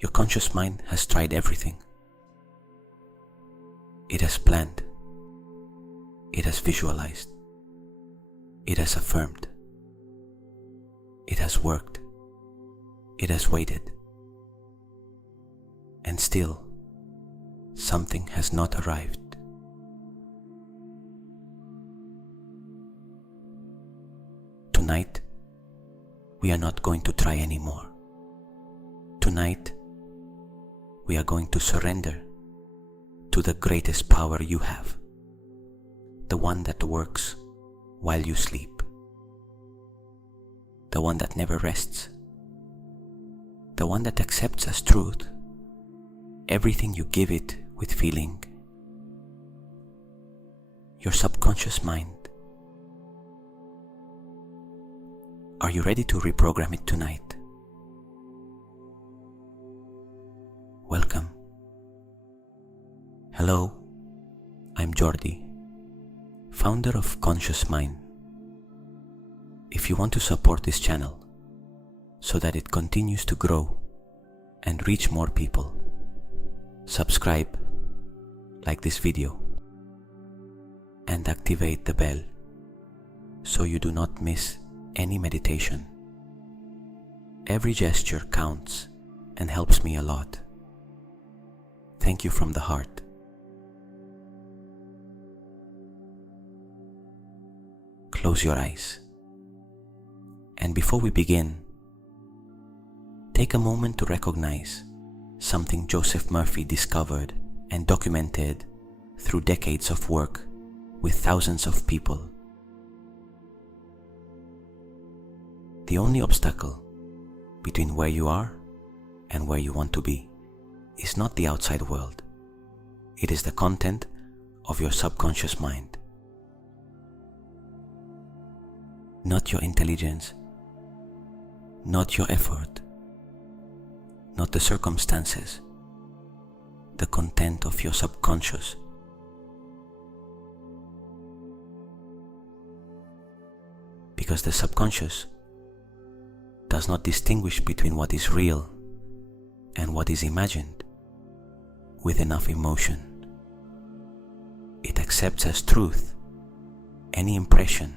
Your conscious mind has tried everything. It has planned. It has visualized. It has affirmed. It has worked. It has waited. And still, something has not arrived. Tonight, we are not going to try anymore. Tonight, we are going to surrender to the greatest power you have, the one that works while you sleep, the one that never rests, the one that accepts as truth everything you give it with feeling. Your subconscious mind. Are you ready to reprogram it tonight? Welcome. Hello, I'm Jordi, founder of Conscious Mind. If you want to support this channel so that it continues to grow and reach more people, subscribe, like this video, and activate the bell so you do not miss any meditation. Every gesture counts and helps me a lot. Thank you from the heart. Close your eyes. And before we begin, take a moment to recognize something Joseph Murphy discovered and documented through decades of work with thousands of people. The only obstacle between where you are and where you want to be is not the outside world. It is the content of your subconscious mind. Not your intelligence, not your effort, not the circumstances, the content of your subconscious. Because the subconscious does not distinguish between what is real and what is imagined with enough emotion. It accepts as truth any impression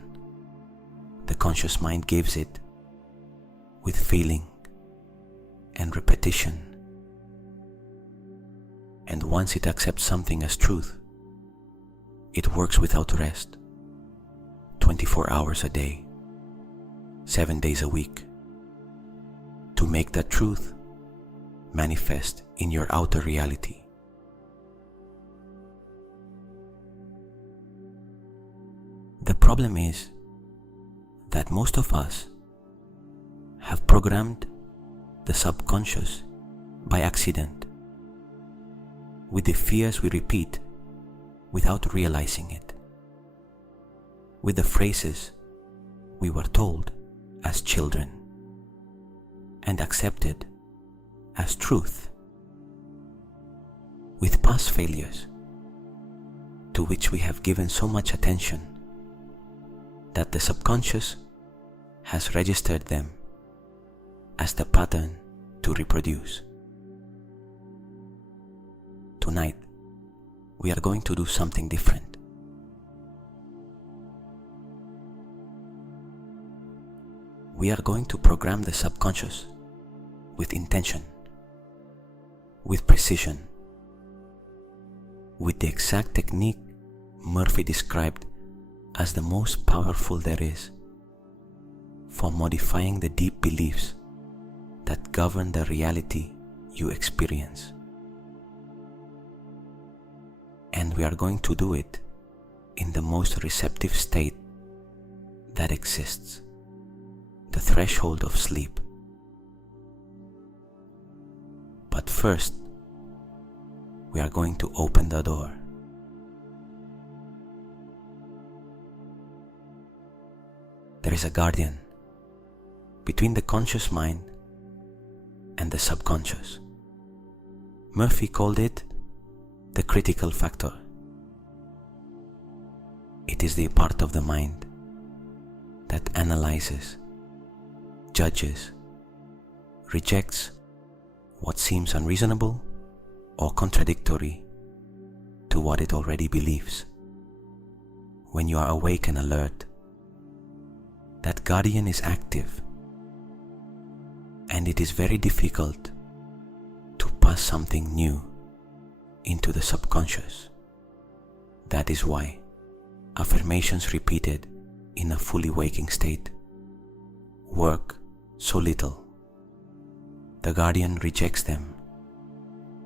the conscious mind gives it with feeling and repetition. And once it accepts something as truth, it works without rest, 24 hours a day, 7 days a week, to make that truth manifest in your outer reality. The problem is that most of us have programmed the subconscious by accident with the fears we repeat without realizing it, with the phrases we were told as children and accepted as truth, with past failures to which we have given so much attention that the subconscious has registered them as the pattern to reproduce. Tonight, we are going to do something different. We are going to program the subconscious with intention, with precision, with the exact technique Murphy described as the most powerful there is for modifying the deep beliefs that govern the reality you experience. And we are going to do it in the most receptive state that exists, the threshold of sleep. But first, we are going to open the door. There is a guardian between the conscious mind and the subconscious. Murphy called it the critical factor. It is the part of the mind that analyzes, judges, rejects, what seems unreasonable or contradictory to what it already believes. When you are awake and alert, that guardian is active, and it is very difficult to pass something new into the subconscious. That is why affirmations repeated in a fully waking state work so little. The guardian rejects them,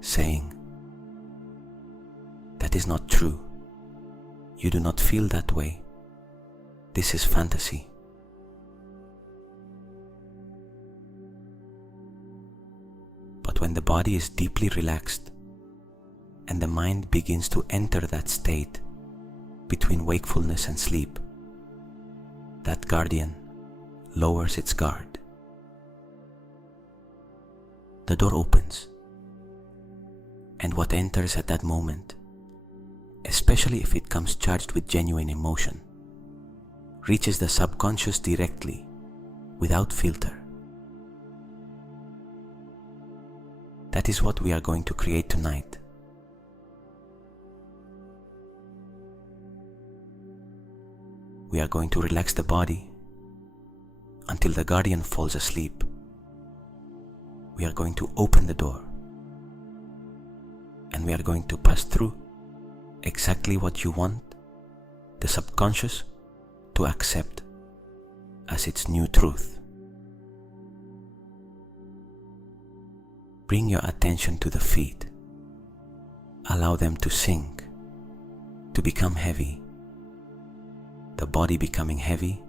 saying, "That is not true. You do not feel that way. This is fantasy." But when the body is deeply relaxed and the mind begins to enter that state between wakefulness and sleep, that guardian lowers its guard. The door opens, and what enters at that moment, especially if it comes charged with genuine emotion, reaches the subconscious directly, without filter. That is what we are going to create tonight. We are going to relax the body until the guardian falls asleep. We are going to open the door, and we are going to pass through exactly what you want the subconscious to accept as its new truth. Bring your attention to the feet. Allow them to sink, to become heavy. The body becoming heavy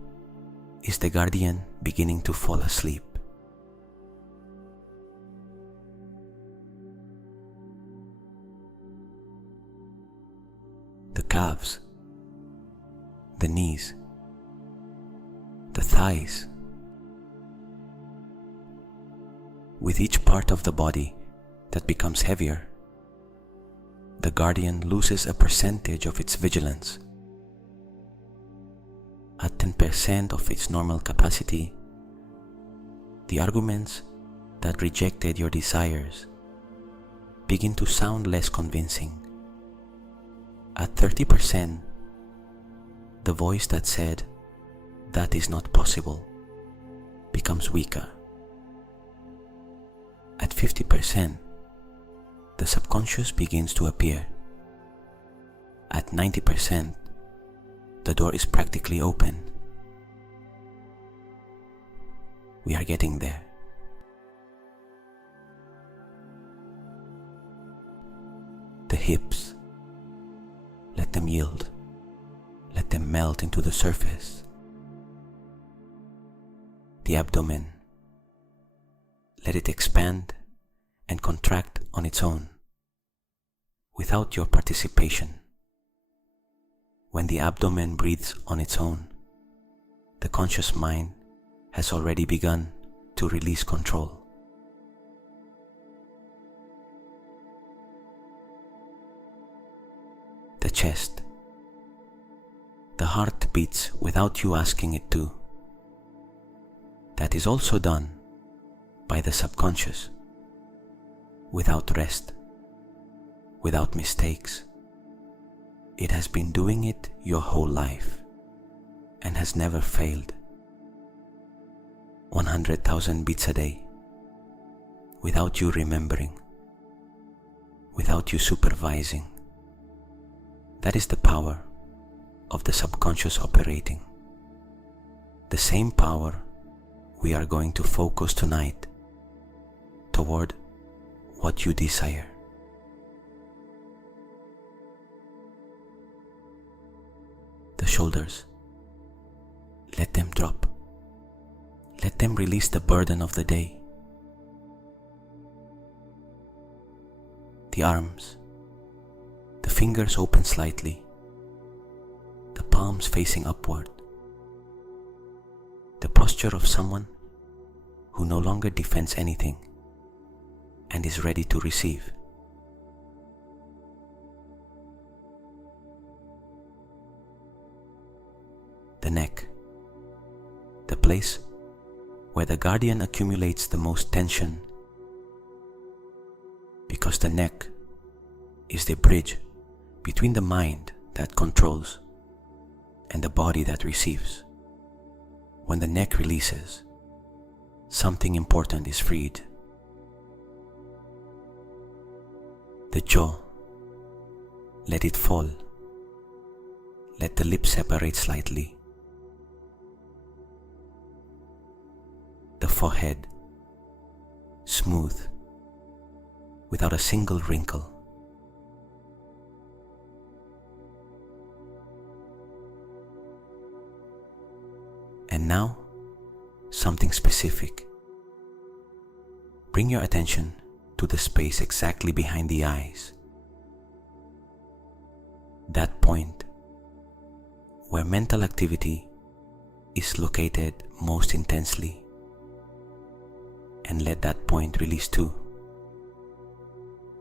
is the guardian beginning to fall asleep. The calves, the knees, the thighs. With each part of the body that becomes heavier, the guardian loses a percentage of its vigilance. At 10% of its normal capacity, the arguments that rejected your desires begin to sound less convincing. At 30%, the voice that said, "That is not possible," becomes weaker. At 50%, the subconscious begins to appear. At 90%, the door is practically open. We are getting there. The hips, let them yield. Let them melt into the surface. The abdomen, let it expand and contract on its own, without your participation. When the abdomen breathes on its own, the conscious mind has already begun to release control. The chest, the heart beats without you asking it to. That is also done by the subconscious, without rest, without mistakes. It has been doing it your whole life and has never failed. 100,000 beats a day, without you remembering, without you supervising. That is the power of the subconscious operating. The same power we are going to focus tonight toward what you desire. The shoulders, let them drop. Let them release the burden of the day. The arms, the fingers open slightly, the palms facing upward. The posture of someone who no longer defends anything and is ready to receive. The neck, the place where the guardian accumulates the most tension because the neck is the bridge between the mind that controls and the body that receives. When the neck releases, something important is freed. The jaw, let it fall. Let the lips separate slightly. The forehead, smooth, without a single wrinkle. And now, something specific. Bring your attention to the space exactly behind the eyes. That point where mental activity is located most intensely. And let that point release too,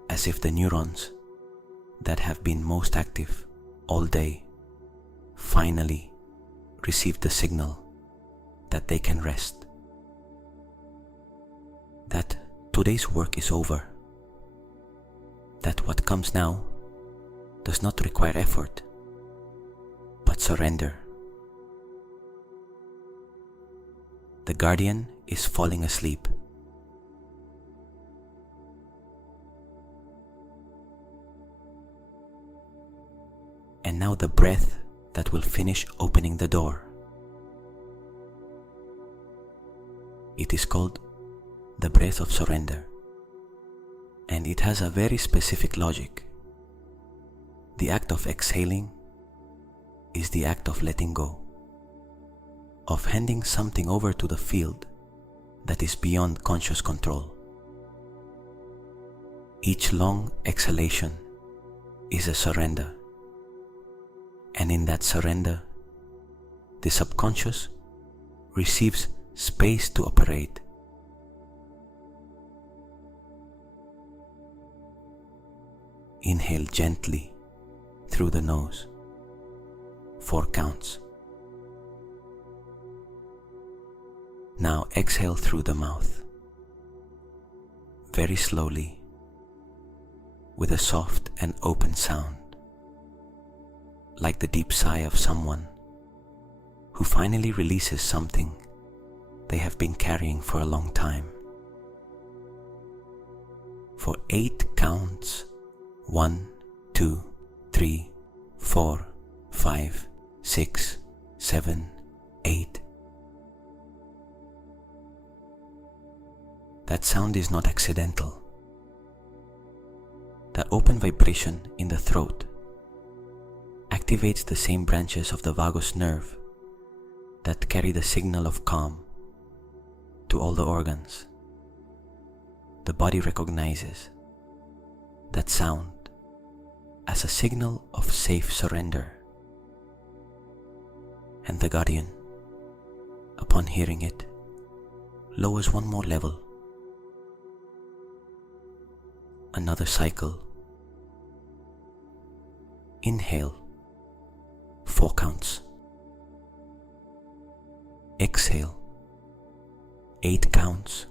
as if the neurons that have been most active all day finally received the signal that they can rest, that today's work is over, that what comes now does not require effort, but surrender. The guardian is falling asleep. And now the breath that will finish opening the door. It is called the breath of surrender, and it has a very specific logic. The act of exhaling is the act of letting go, of handing something over to the field that is beyond conscious control. Each long exhalation is a surrender, and in that surrender, the subconscious receives space to operate. Inhale gently through the nose, 4 counts. Now exhale through the mouth, very slowly, with a soft and open sound, like the deep sigh of someone who finally releases something they have been carrying for a long time. For 8 counts, 1, 2, 3, 4, 5, 6, 7, 8. That sound is not accidental. That open vibration in the throat activates the same branches of the vagus nerve that carry the signal of calm to all the organs. The body recognizes that sound as a signal of safe surrender, and the guardian, upon hearing it, lowers one more level. Another cycle. Inhale, 4 counts. Exhale, 8 counts.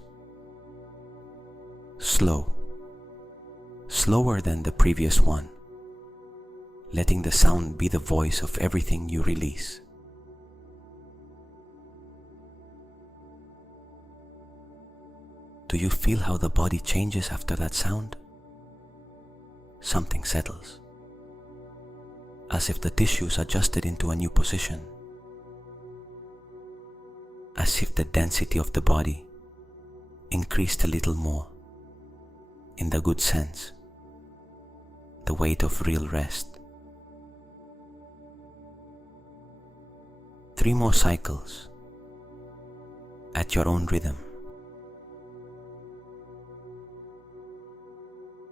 Slow, slower than the previous one, letting the sound be the voice of everything you release. Do you feel how the body changes after that sound? Something settles, as if the tissues adjusted into a new position, as if the density of the body increased a little more, in the good sense, the weight of real rest. 3 more cycles, at your own rhythm.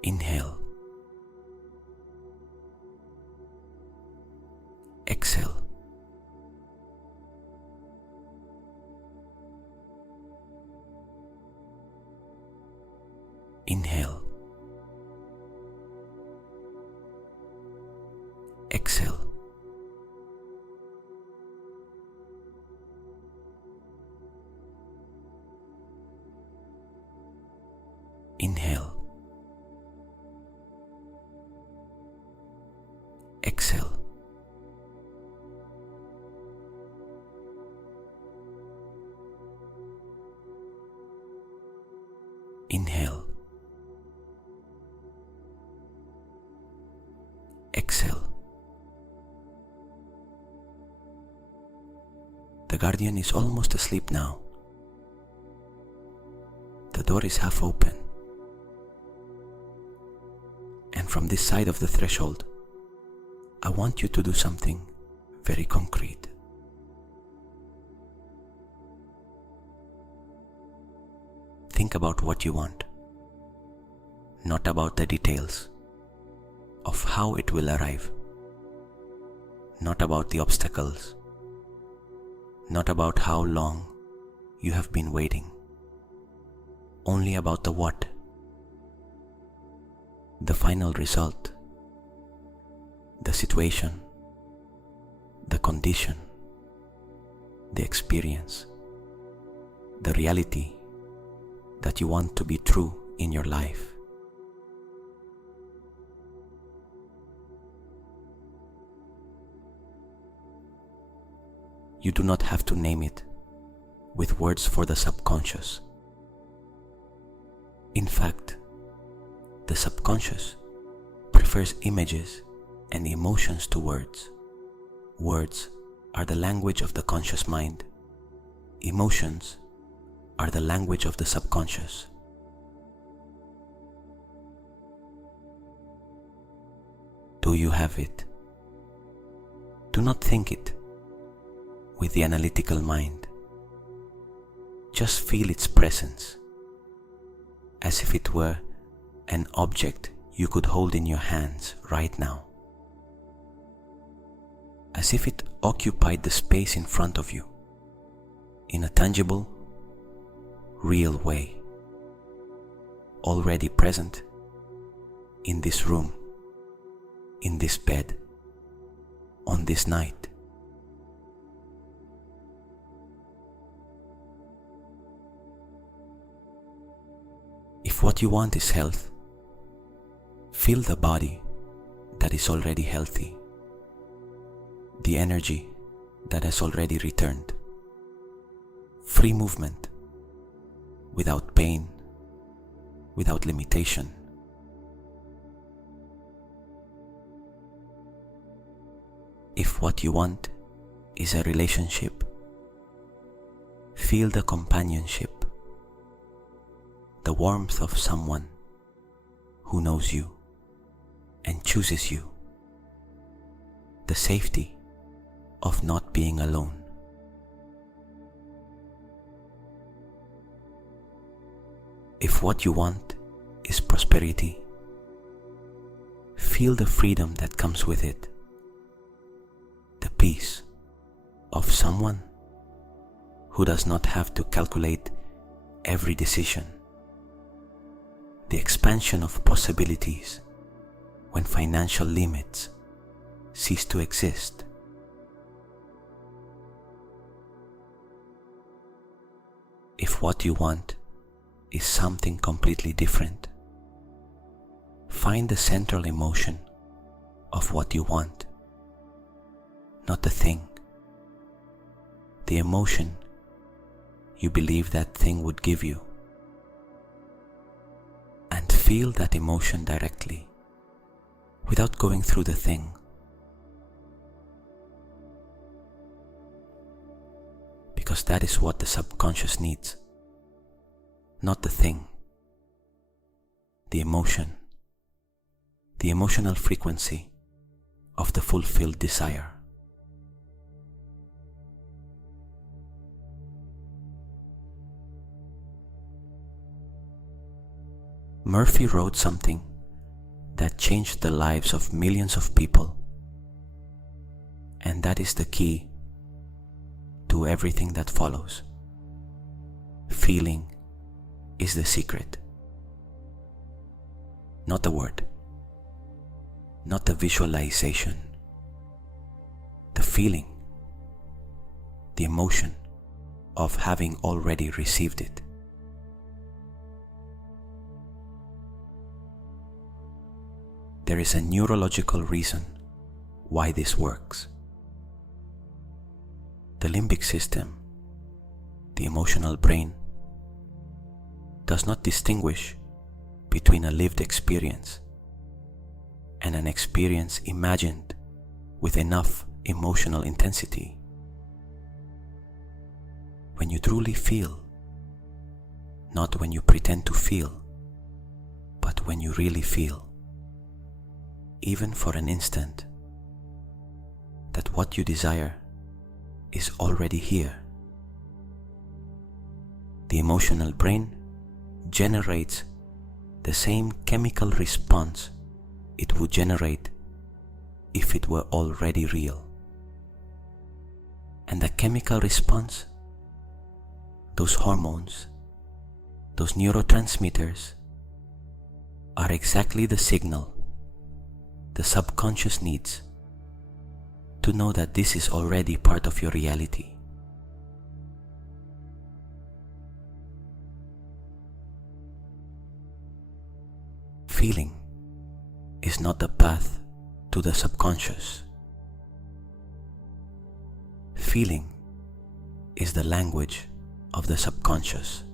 Inhale, exhale, inhale, exhale, inhale, guardian is almost asleep now. The door is half open. And from this side of the threshold, I want you to do something very concrete. Think about what you want, not about the details of how it will arrive, not about the obstacles, not about how long you have been waiting, only about the what, the final result, the situation, the condition, the experience, the reality that you want to be true in your life. You do not have to name it with words for the subconscious. In fact, the subconscious prefers images and emotions to words. Words are the language of the conscious mind. Emotions are the language of the subconscious. Do you have it? Do not think it with the analytical mind. Just feel its presence, as if it were an object you could hold in your hands right now, as if it occupied the space in front of you in a tangible, real way, already present in this room, in this bed, on this night. If what you want is health, feel the body that is already healthy, the energy that has already returned, free movement, without pain, without limitation. If what you want is a relationship, feel the companionship, the warmth of someone who knows you and chooses you, the safety of not being alone. If what you want is prosperity, feel the freedom that comes with it, the peace of someone who does not have to calculate every decision, the expansion of possibilities when financial limits cease to exist. If what you want is something completely different, find the central emotion of what you want, not the thing, the emotion you believe that thing would give you, and feel that emotion directly, without going through the thing. Because that is what the subconscious needs. Not the thing, the emotion, the emotional frequency of the fulfilled desire. Murphy wrote something that changed the lives of millions of people, and that is the key to everything that follows. Feeling is the secret. Not the word, not the visualization, the feeling, the emotion of having already received it. There is a neurological reason why this works. The limbic system, the emotional brain, does not distinguish between a lived experience and an experience imagined with enough emotional intensity. when you truly feel, not when you pretend to feel, but when you really feel, even for an instant, that what you desire is already here. The emotional brain generates the same chemical response it would generate if it were already real. And the chemical response, those hormones, those neurotransmitters, are exactly the signal the subconscious needs to know that this is already part of your reality. Feeling is not the path to the subconscious. Feeling is the language of the subconscious.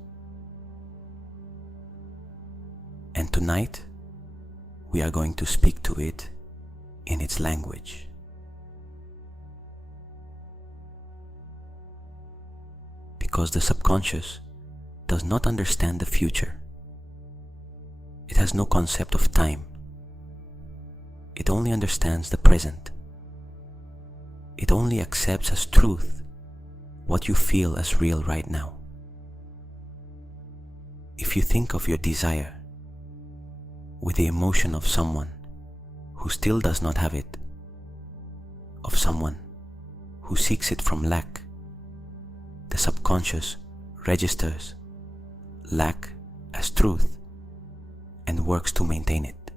And tonight, we are going to speak to it in its language. Because the subconscious does not understand the future. It has no concept of time. It only understands the present. It only accepts as truth what you feel as real right now. If you think of your desire with the emotion of someone who still does not have it, of someone who seeks it from lack, the subconscious registers lack as truth and works to maintain it.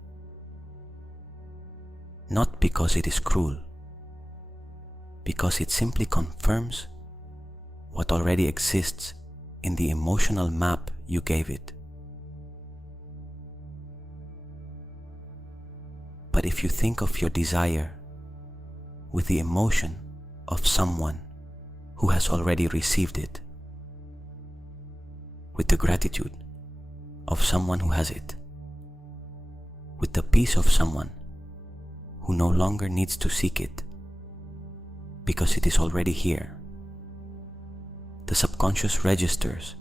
Not because it is cruel, because it simply confirms what already exists in the emotional map you gave it. But if you think of your desire with the emotion of someone who has already received it, with the gratitude of someone who has it, with the peace of someone who no longer needs to seek it because it is already here, the subconscious registers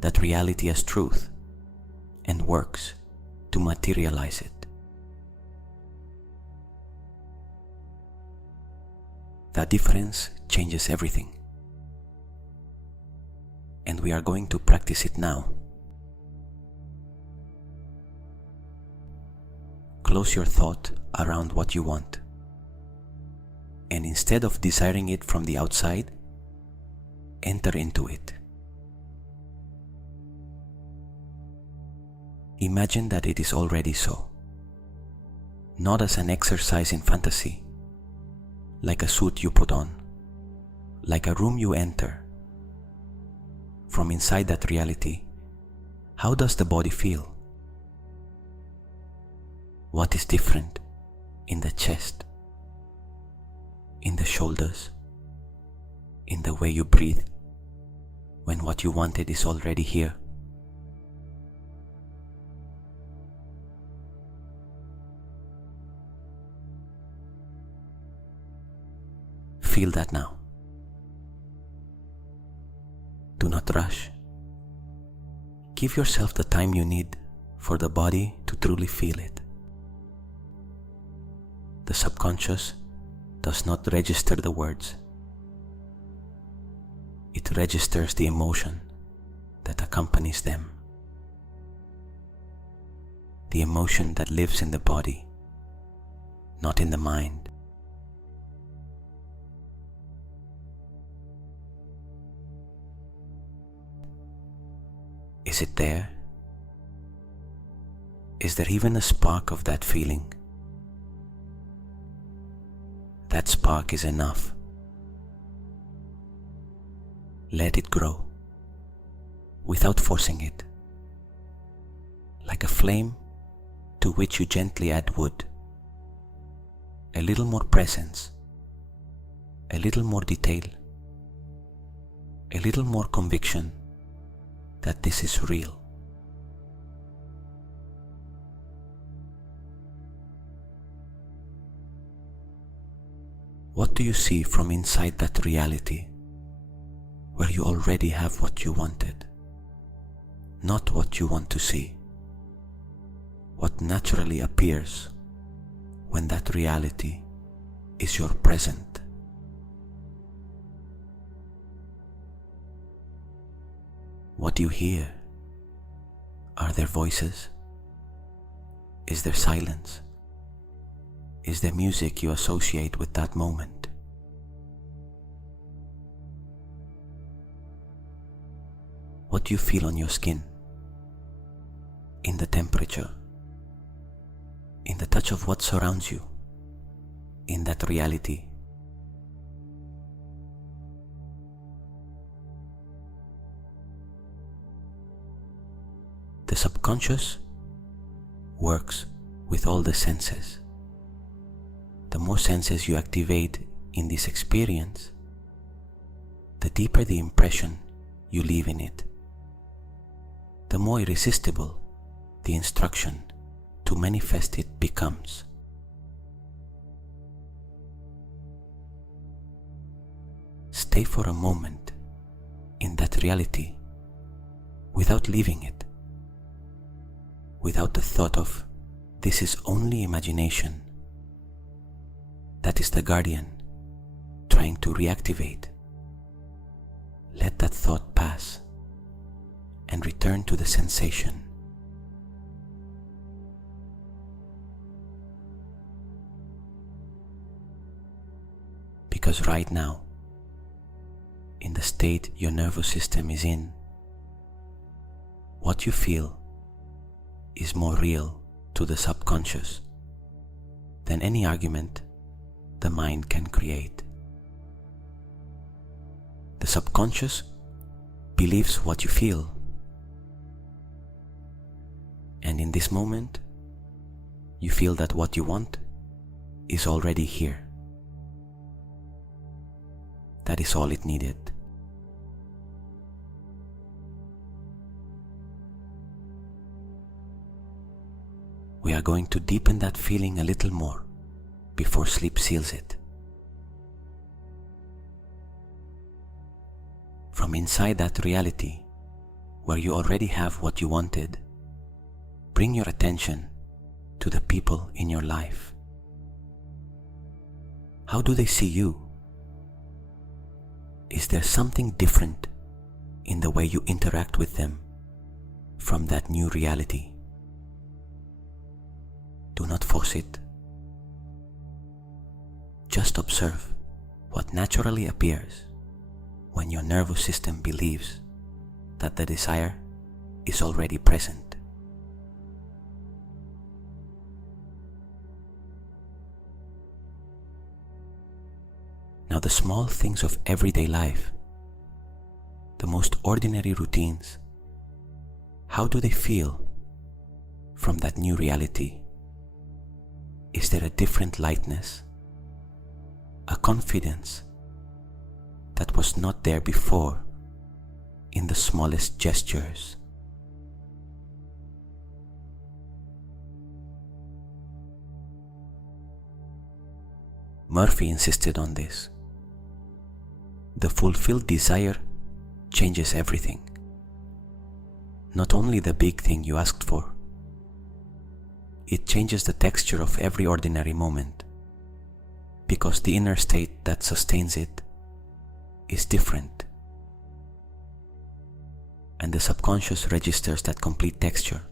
that reality as truth and works to materialize it. That difference changes everything, and we are going to practice it now. Close your thought around what you want, and instead of desiring it from the outside, enter into it. Imagine that it is already so, not as an exercise in fantasy, like a suit you put on, like a room you enter. From inside that reality, how does the body feel? What is different in the chest, in the shoulders, in the way you breathe, when what you wanted is already here? Feel that now. Do not rush. Give yourself the time you need for the body to truly feel it. The subconscious does not register the words. It registers the emotion that accompanies them. The emotion that lives in the body, not in the mind. Is it there? Is there even a spark of that feeling? That spark is enough. Let it grow, without forcing it, like a flame to which you gently add wood. A little more presence, a little more detail, a little more conviction that this is real. What do you see from inside that reality where you already have what you wanted, not what you want to see, what naturally appears when that reality is your present. What do you hear? Are there voices? Is there silence? Is there music you associate with that moment? What do you feel on your skin? In the temperature? In the touch of what surrounds you? In that reality? The subconscious works with all the senses. The more senses you activate in this experience, the deeper the impression you leave in it, the more irresistible the instruction to manifest it becomes. Stay for a moment in that reality without leaving it, without the thought of this is only imagination. That is the guardian trying to reactivate. Let that thought pass and return to the sensation. Because right now, in the state your nervous system is in, what you feel is more real to the subconscious than any argument the mind can create. The subconscious believes what you feel, and in this moment, you feel that what you want is already here. That is all it needed. We are going to deepen that feeling a little more before sleep seals it. From inside that reality, where you already have what you wanted, bring your attention to the people in your life. How do they see you? Is there something different in the way you interact with them from that new reality? Do not force it. Just observe what naturally appears when your nervous system believes that the desire is already present. Now the small things of everyday life, the most ordinary routines, how do they feel from that new reality? Is there a different lightness, a confidence that was not there before in the smallest gestures? Murphy insisted on this. The fulfilled desire changes everything. Not only the big thing you asked for, it changes the texture of every ordinary moment, because the inner state that sustains it is different, and the subconscious registers that complete texture.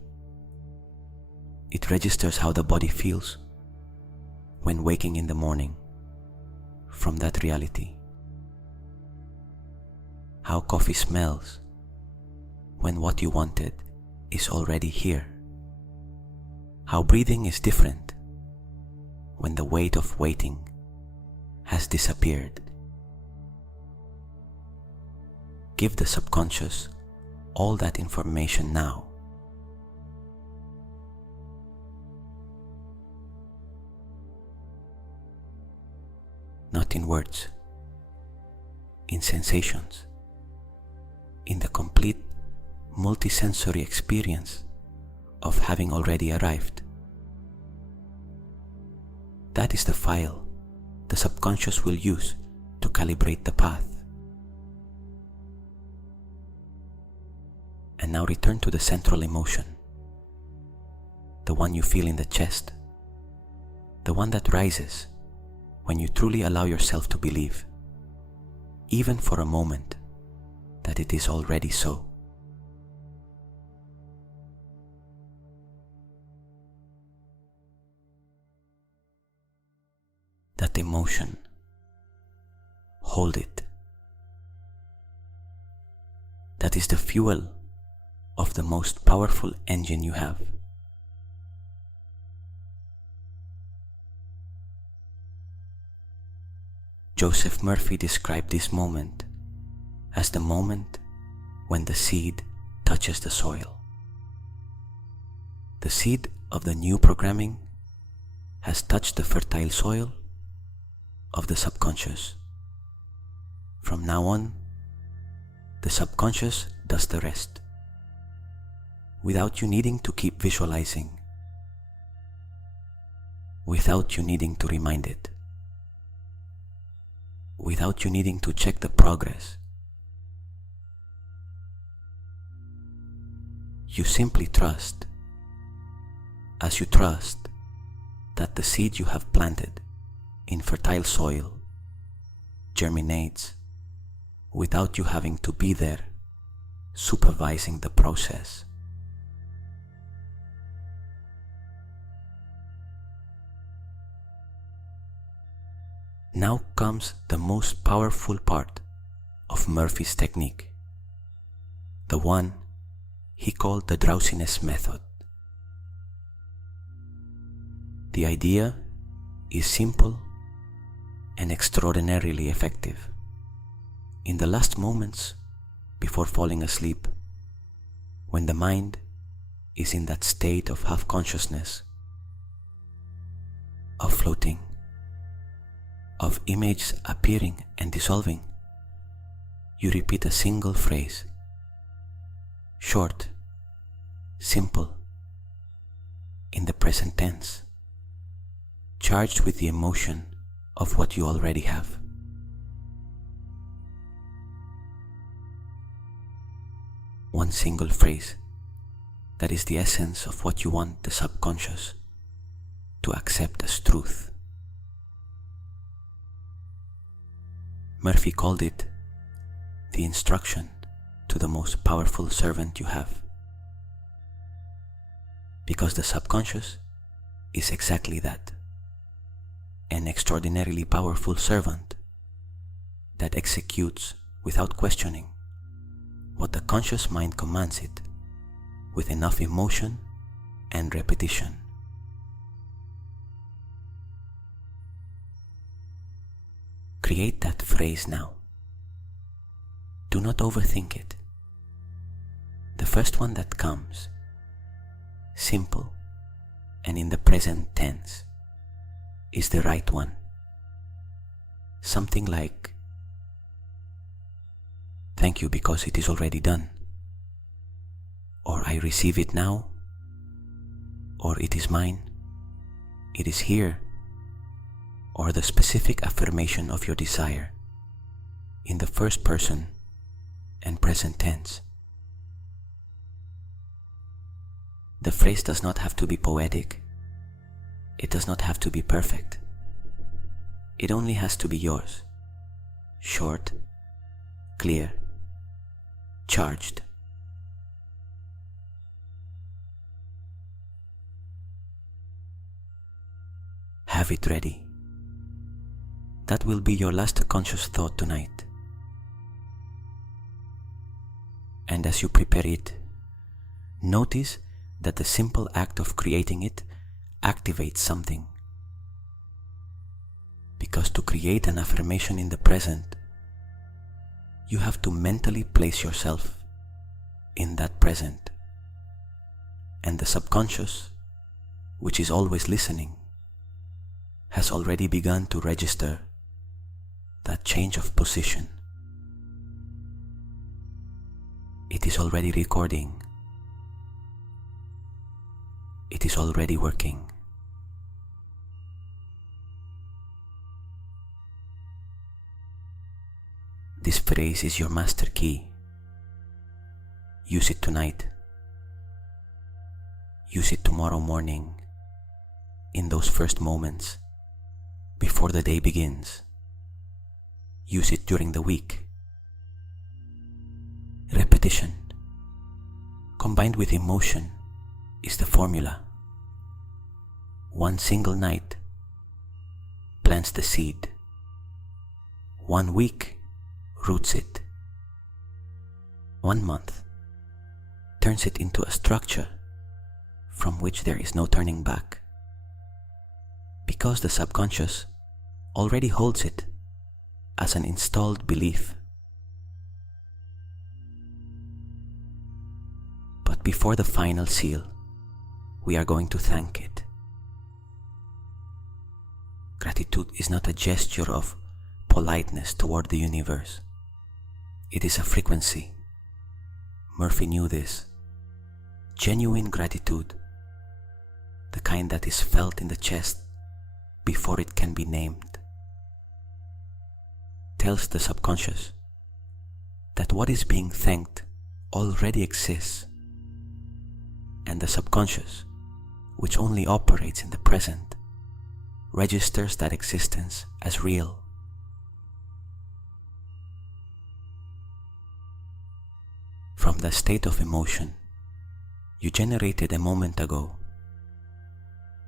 It registers how the body feels when waking in the morning from that reality, how coffee smells when what you wanted is already here, how breathing is different when the weight of waiting has disappeared. Give the subconscious all that information now. Not in words, in sensations, in the complete multisensory experience of having already arrived. That is the file the subconscious will use to calibrate the path. And now return to the central emotion, the one you feel in the chest, the one that rises when you truly allow yourself to believe, even for a moment, that it is already so. That emotion, hold it. That is the fuel of the most powerful engine you have. Joseph Murphy described this moment as the moment when the seed touches the soil. The seed of the new programming has touched the fertile soil of the subconscious. From now on, the subconscious does the rest, without you needing to keep visualizing, without you needing to remind it, without you needing to check the progress. You simply trust, as you trust that the seed you have planted in fertile soil germinates without you having to be there supervising the process. Now comes the most powerful part of Murphy's technique, the one he called the drowsiness method. The idea is simple and extraordinarily effective. In the last moments before falling asleep, when the mind is in that state of half consciousness, of floating, of images appearing and dissolving, you repeat a single phrase, short, simple, in the present tense, charged with the emotion of what you already have. One single phrase that is the essence of what you want the subconscious to accept as truth. Murphy called it the instruction to the most powerful servant you have, because the subconscious is exactly that, an extraordinarily powerful servant that executes without questioning what the conscious mind commands it, with enough emotion and repetition. Create that phrase now. Do not overthink it. The first one that comes, simple and in the present tense, is the right one. Something like, thank you because it is already done, or I receive it now, or it is mine, it is here, or the specific affirmation of your desire in the first person and present tense. The phrase does not have to be poetic. It does not have to be perfect. It only has to be yours. Short, clear, charged. Have it ready. That will be your last conscious thought tonight. And as you prepare it, notice that the simple act of creating it activates something. Because to create an affirmation in the present, you have to mentally place yourself in that present. And the subconscious, which is always listening, has already begun to register that change of position. It is already recording. It is already working. This phrase is your master key. Use it tonight. Use it tomorrow morning, in those first moments, before the day begins. Use it during the week. Repetition, combined with emotion, is the formula. One single night plants the seed. 1 week roots it. 1 month turns it into a structure from which there is no turning back, because the subconscious already holds it as an installed belief. But before the final seal, we are going to thank it. Gratitude is not a gesture of politeness toward the universe. It is a frequency. Murphy knew this. Genuine gratitude, the kind that is felt in the chest before it can be named, tells the subconscious that what is being thanked already exists, and the subconscious, which only operates in the present, registers that existence as real. From the state of emotion you generated a moment ago,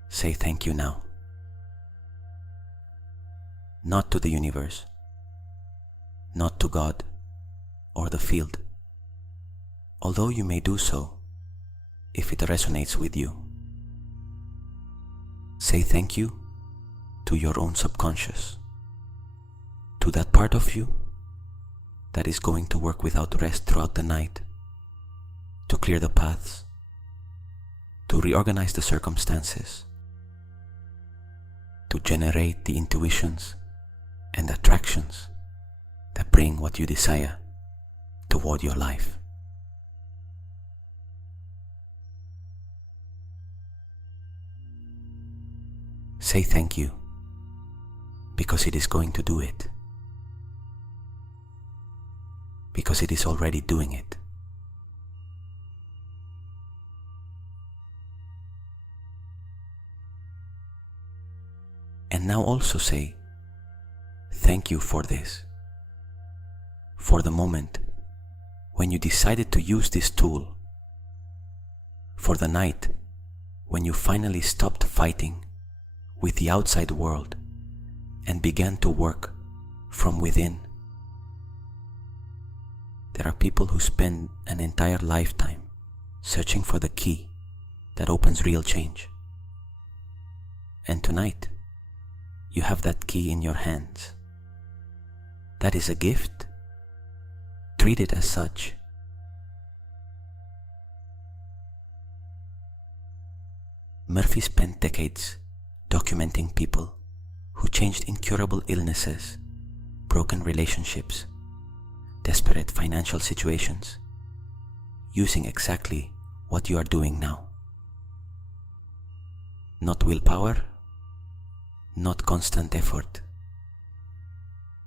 say thank you now. Not to the universe, not to God or the field, although you may do so if it resonates with you. Say thank you to your own subconscious, to that part of you that is going to work without rest throughout the night, to clear the paths, to reorganize the circumstances, to generate the intuitions and attractions that bring what you desire toward your life. Say thank you, because it is going to do it, because it is already doing it. And now also say, thank you for this, for the moment when you decided to use this tool, for the night when you finally stopped fighting with the outside world and began to work from within. There are people who spend an entire lifetime searching for the key that opens real change. And tonight, you have that key in your hands. That is a gift. Treat it as such. Murphy spent decades documenting people who changed incurable illnesses, broken relationships, desperate financial situations, using exactly what you are doing now. Not willpower, not constant effort.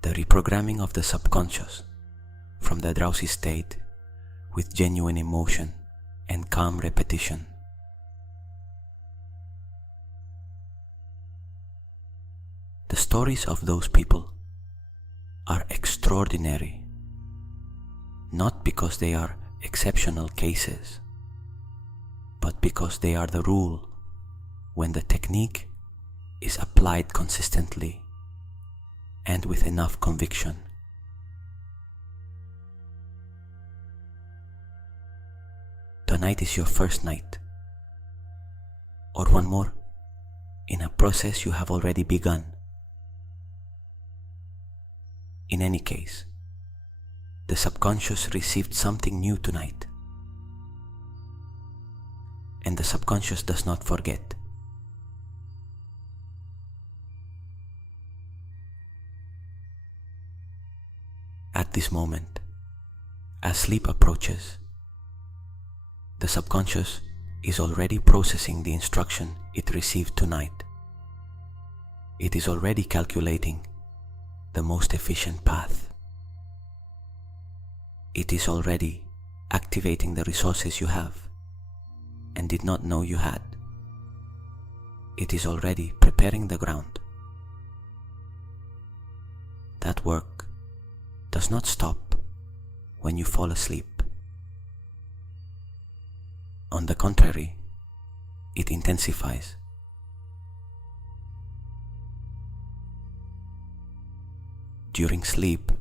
The reprogramming of the subconscious from the drowsy state with genuine emotion and calm repetition. The stories of those people are extraordinary, not because they are exceptional cases, but because they are the rule when the technique is applied consistently and with enough conviction. Tonight is your first night, or one more, in a process you have already begun. In any case, the subconscious received something new tonight, and the subconscious does not forget. At this moment, as sleep approaches, the subconscious is already processing the instruction it received tonight. It is already calculating the most efficient path. It is already activating the resources you have and did not know you had. It is already preparing the ground. That work does not stop when you fall asleep. On the contrary, it intensifies. During sleep,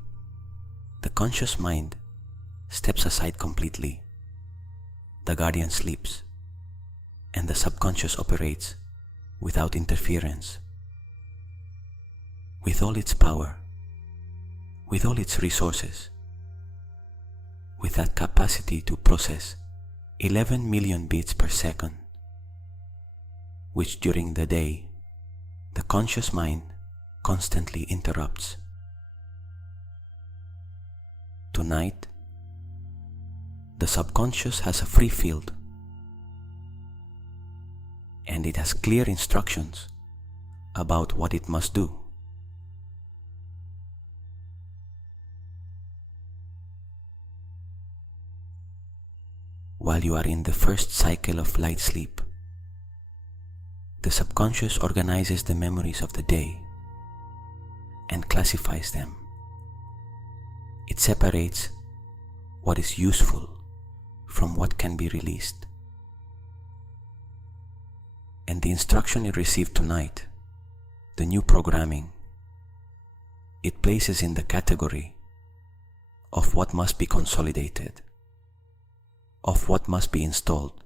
the conscious mind steps aside completely. The guardian sleeps, and the subconscious operates without interference. With all its power, with all its resources, with that capacity to process 11 million beats per second, which during the day the conscious mind constantly interrupts. Tonight, the subconscious has a free field, and it has clear instructions about what it must do. While you are in the first cycle of light sleep, the subconscious organizes the memories of the day and classifies them. It separates what is useful from what can be released. And the instruction it received tonight, the new programming, it places in the category of what must be consolidated, of what must be installed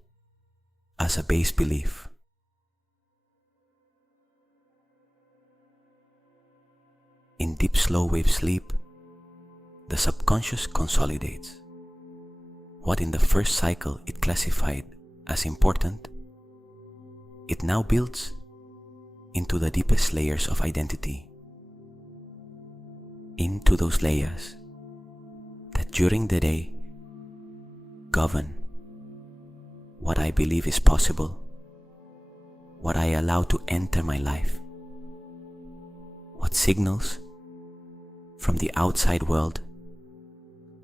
as a base belief. In deep slow wave sleep, the subconscious consolidates what in the first cycle it classified as important. It now builds into the deepest layers of identity, into those layers that during the day govern what I believe is possible, what I allow to enter my life, what signals from the outside world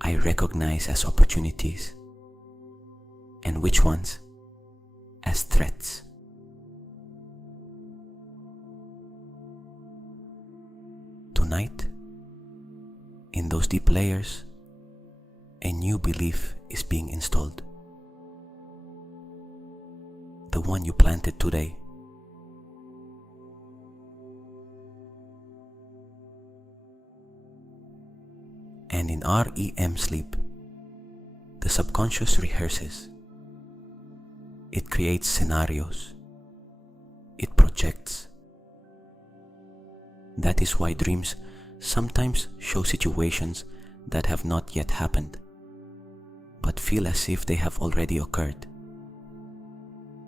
I recognize as opportunities, and which ones as threats. Tonight, in those deep layers, a new belief is being installed. The one you planted today. And in REM sleep, the subconscious rehearses. It creates scenarios. It projects. That is why dreams sometimes show situations that have not yet happened, but feel as if they have already occurred,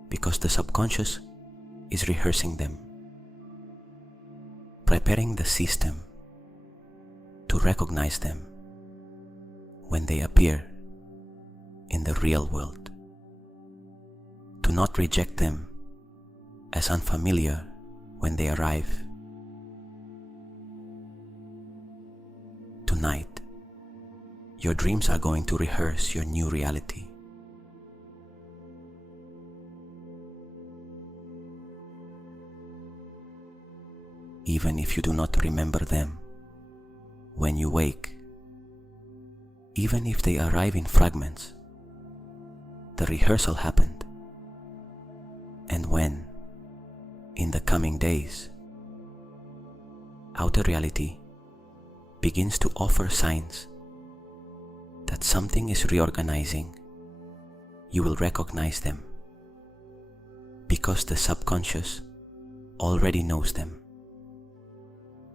because the subconscious is rehearsing them, preparing the system to recognize them when they appear in the real world, to not reject them as unfamiliar when they arrive. Tonight, your dreams are going to rehearse your new reality. Even if you do not remember them when you wake, even if they arrive in fragments, the rehearsal happened. And when, in the coming days, outer reality begins to offer signs that something is reorganizing, you will recognize them, because the subconscious already knows them.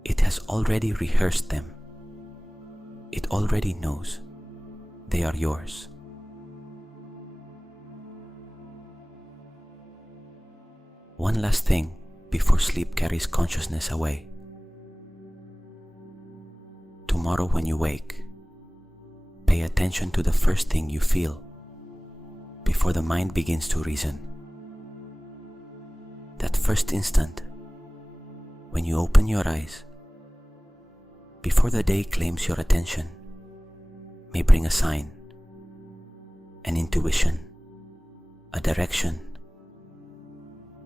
It has already rehearsed them. It already knows they are yours. One last thing before sleep carries consciousness away. Tomorrow when you wake, pay attention to the first thing you feel before the mind begins to reason. That first instant when you open your eyes, before the day claims your attention, may bring a sign an intuition, a direction,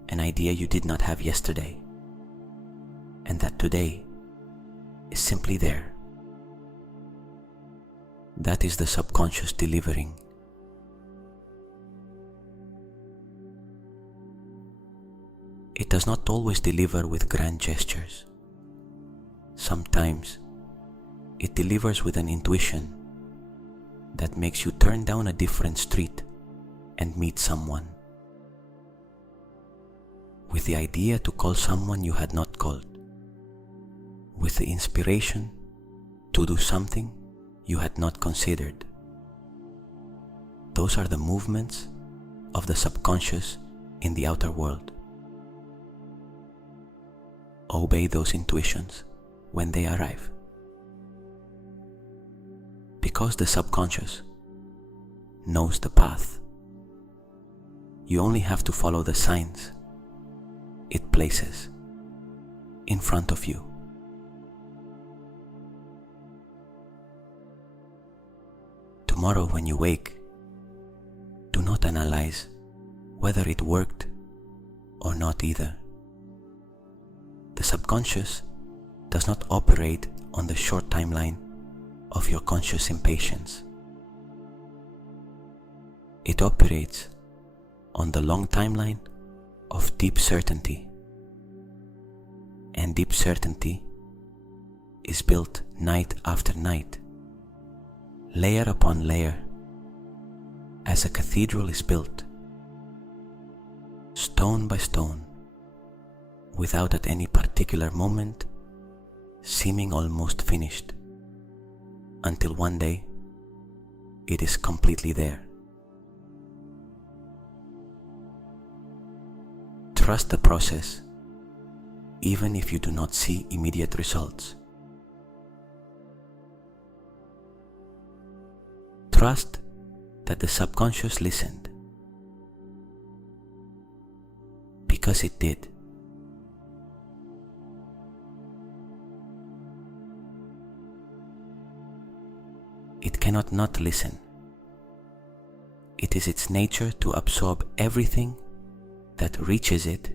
an idea you did not have yesterday, and that today is simply there. That is the subconscious delivering. It does not always deliver with grand gestures. Sometimes it delivers with an intuition that makes you turn down a different street and meet someone, with the idea to call someone you had not called, with the inspiration to do something you had not considered. Those are the movements of the subconscious in the outer world. Obey those intuitions when they arrive. Because the subconscious knows the path, you only have to follow the signs it places in front of you. Tomorrow when you wake, do not analyze whether it worked or not either. The subconscious does not operate on the short timeline of your conscious impatience. It operates on the long timeline of deep certainty. And deep certainty is built night after night, layer upon layer, as a cathedral is built, stone by stone, without at any particular moment seeming almost finished, until one day it is completely there. Trust the process, even if you do not see immediate results. Trust that the subconscious listened, because it did. It cannot not listen. It is its nature to absorb everything that reaches it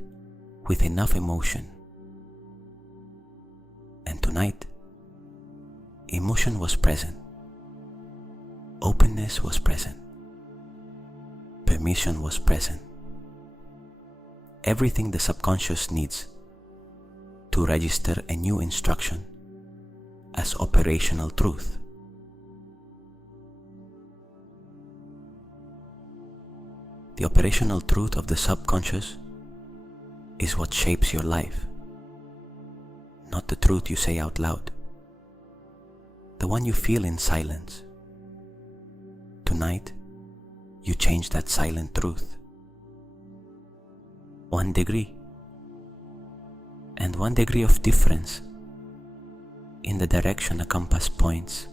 with enough emotion. And tonight, emotion was present. Openness was present. Permission was present. Everything the subconscious needs to register a new instruction as operational truth. The operational truth of the subconscious is what shapes your life, not the truth you say out loud, the one you feel in silence. Tonight, you change that silent truth. 1 degree, and 1 degree of difference in the direction a compass points,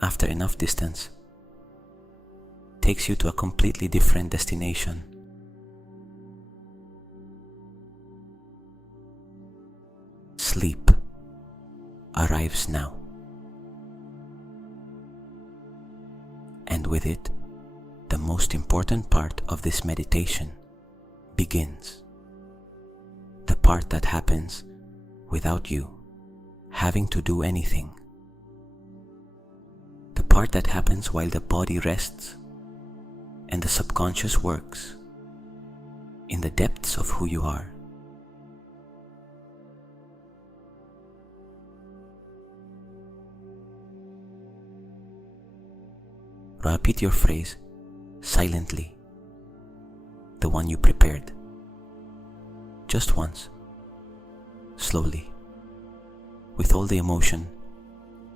after enough distance, takes you to a completely different destination. Sleep arrives now, and with it, the most important part of this meditation begins. The part that happens without you having to do anything. The part that happens while the body rests and the subconscious works in the depths of who you are. Repeat your phrase silently, the one you prepared. Just once, slowly, with all the emotion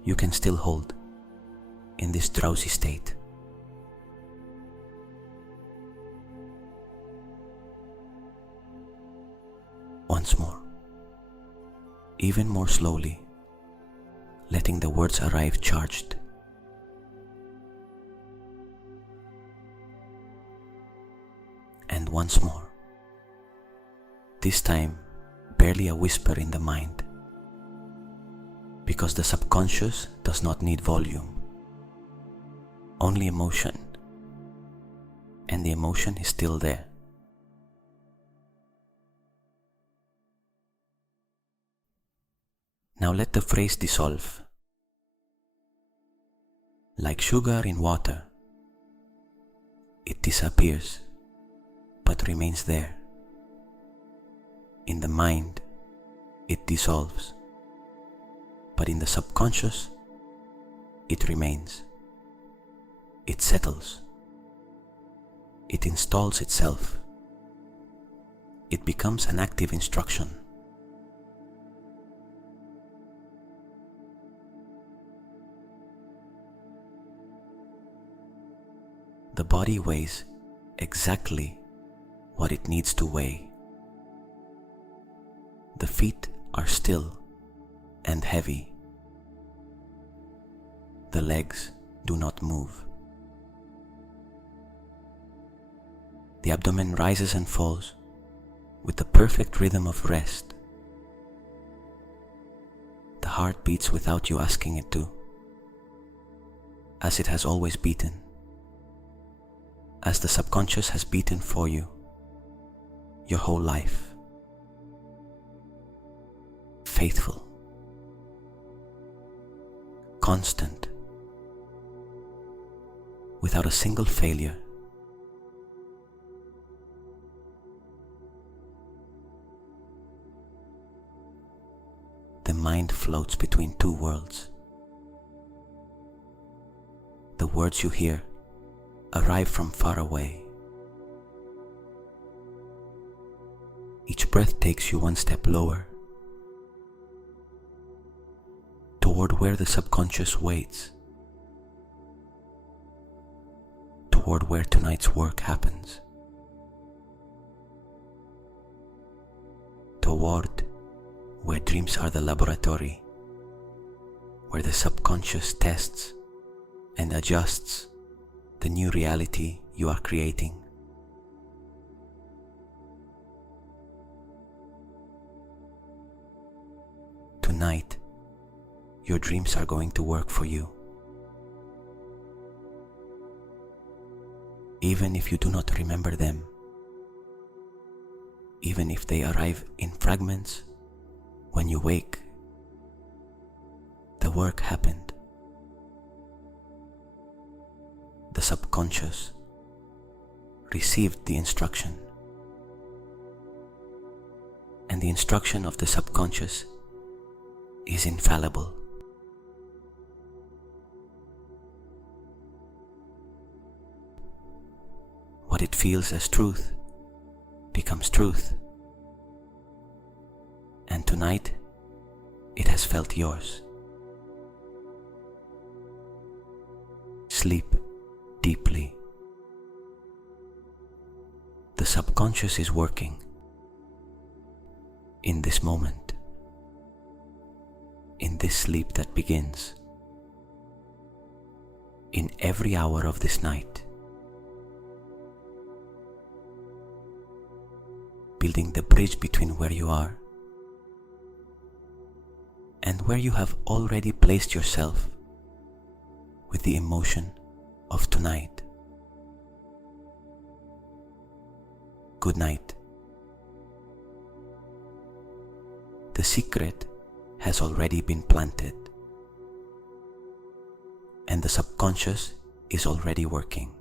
you can still hold in this drowsy state. Once more, even more slowly, letting the words arrive charged. And once more, this time barely a whisper in the mind, because the subconscious does not need volume. only emotion, and the emotion is still there. Now let the phrase dissolve. Like sugar in water, it disappears, but remains there. In the mind, it dissolves, but in the subconscious, it remains. It settles. It installs itself. It becomes an active instruction. The body weighs exactly what it needs to weigh. The feet are still and heavy. The legs do not move. The abdomen rises and falls with the perfect rhythm of rest. The heart beats without you asking it to, as it has always beaten, as the subconscious has beaten for you your whole life. Faithful, constant, without a single failure. The mind floats between two worlds. The words you hear arrive from far away. Each breath takes you one step lower, toward where the subconscious waits, toward where tonight's work happens, toward where dreams are the laboratory, where the subconscious tests and adjusts the new reality you are creating. Tonight, your dreams are going to work for you. Even if you do not remember them, even if they arrive in fragments, when you wake, the work happened. The subconscious received the instruction, and the instruction of the subconscious is infallible. What it feels as truth becomes truth, and tonight it has felt yours. Sleep deeply. The subconscious is working in this moment, in this sleep that begins, in every hour of this night, building the bridge between where you are and where you have already placed yourself with the emotion of tonight. Good night. The secret has already been planted, and the subconscious is already working.